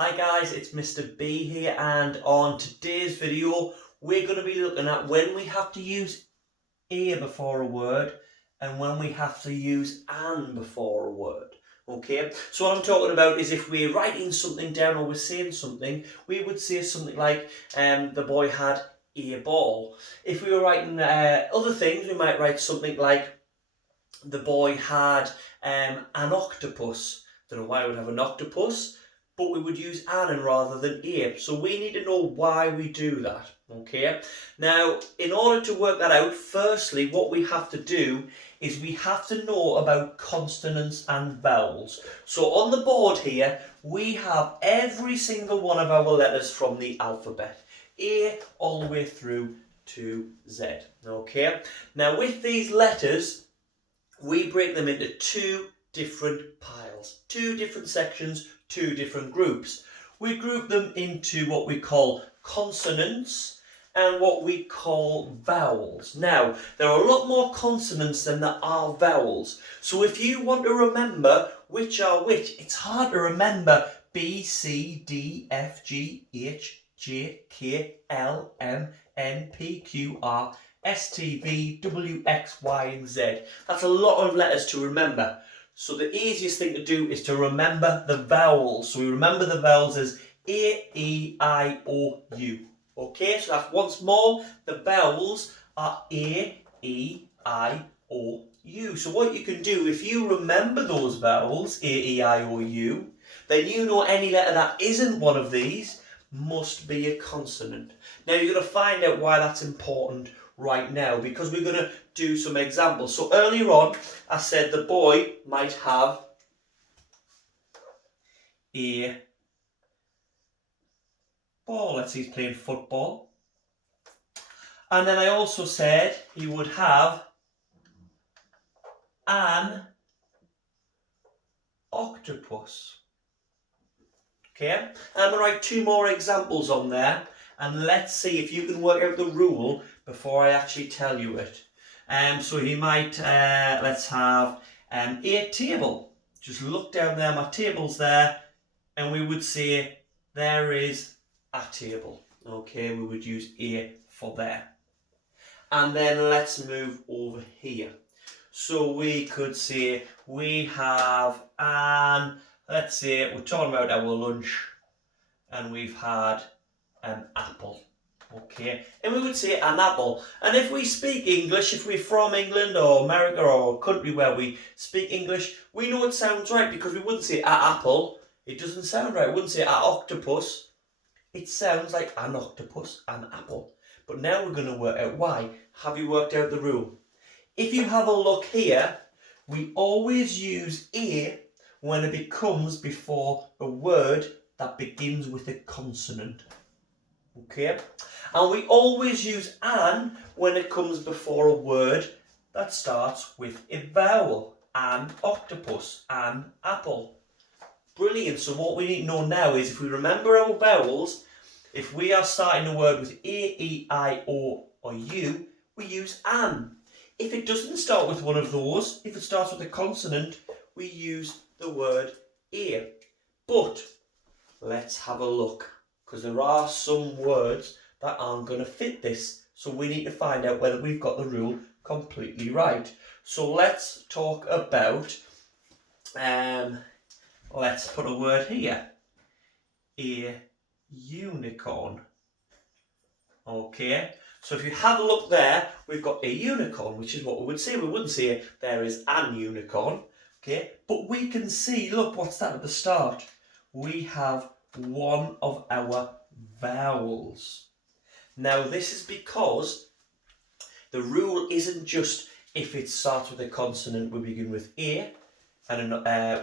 Hi guys, it's Mr. B here, and on today's video we're going to be looking at when we have to use a before a word and when we have to use an before a word. Okay, so what I'm talking about is if we're writing something down or we're saying something, we would say something like the boy had a ball. If we were writing other things, we might write something like the boy had an octopus. Don't know why we would have an octopus, but we would use an rather than a. So we need to know why we do that. Okay. Now, in order to work that out, firstly, what we have to do is we have to know about consonants and vowels. So on the board here, we have every single one of our letters from the alphabet, A all the way through to Z. Okay. Now with these letters, we break them into two different piles, two different sections, two different groups. We group them into what we call consonants and what we call vowels. Now, there are a lot more consonants than there are vowels. So if you want to remember which are which, it's hard to remember B, C, D, F, G, H, J, K, L, M, N, P, Q, R, S, T, V, W, X, Y, and Z. That's a lot of letters to remember. So the easiest thing to do is to remember the vowels. So we remember the vowels as A, E, I, O, U. Okay, so that's once more, the vowels are A, E, I, O, U. So what you can do, if you remember those vowels, A, E, I, O, U, then you know any letter that isn't one of these must be a consonant. Now you're going to find out why that's important right now, because we're going to do some examples. So earlier on, I said the boy might have a ball. Let's say he's playing football. And then I also said he would have an octopus. Okay, and I'm going to write two more examples on there, and let's see if you can work out the rule before I actually tell you it. So he might, let's have a table. Just look down there, my table's there, and we would say there is a table. Okay, we would use a for there. And then let's move over here. So we could say we have an, let's say we're talking about our lunch and we've had an apple. Okay, and we would say an apple. And if we speak English, if we're from England or America or a country where we speak English, we know it sounds right because we wouldn't say a apple. It doesn't sound right. We wouldn't say a octopus. It sounds like an octopus, an apple. But now we're going to work out why. Have you worked out the rule? If you have a look here, we always use a when it comes before a word that begins with a consonant. Okay? And we always use an when it comes before a word that starts with a vowel. An octopus, an apple. Brilliant. So what we need to know now is if we remember our vowels, if we are starting a word with A, E, I, O, or U, we use an. If it doesn't start with one of those, if it starts with a consonant, we use the word a. But let's have a look, because there are some words that aren't going to fit this. So we need to find out whether we've got the rule completely right. So let's talk about, let's put a word here. A unicorn. Okay, so if you have a look there, we've got a unicorn, which is what we would say. We wouldn't say there is an unicorn. Okay, but we can see, look, what's that at the start? We have one of our vowels. Now this is because the rule isn't just if it starts with a consonant we begin with a, and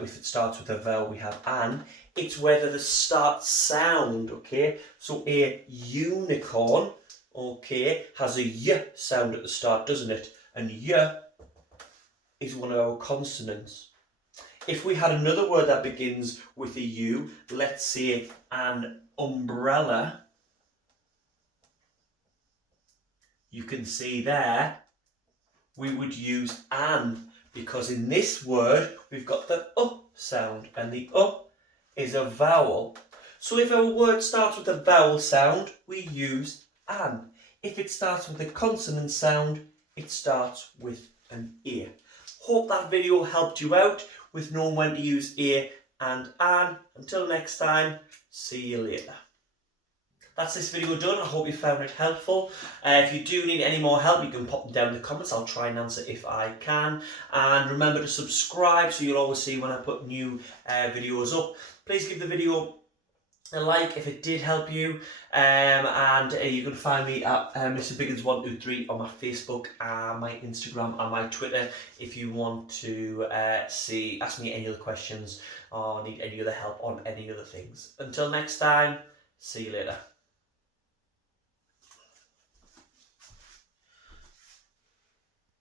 if it starts with a vowel we have an. It's whether the start sound. Okay, so a unicorn, okay, has a y sound at the start, doesn't it? And y is one of our consonants. If we had another word that begins with a U, let's say an umbrella, you can see there we would use an, because in this word we've got the sound, and the is a vowel. So if a word starts with a vowel sound, we use an. If it starts with a consonant sound, it starts with an ear. Hope that video helped you out with knowing when to use ear and an. Until next time, see you later. That's this video done. I hope you found it helpful. If you do need any more help, you can pop them down in the comments. I'll try and answer if I can. And remember to subscribe so you'll always see when I put new videos up. Please give the video a like if it did help you, and you can find me at Mr. Biggins123 on my Facebook, my Instagram and my Twitter if you want to ask me any other questions or need any other help on any other things. Until next time, see you later.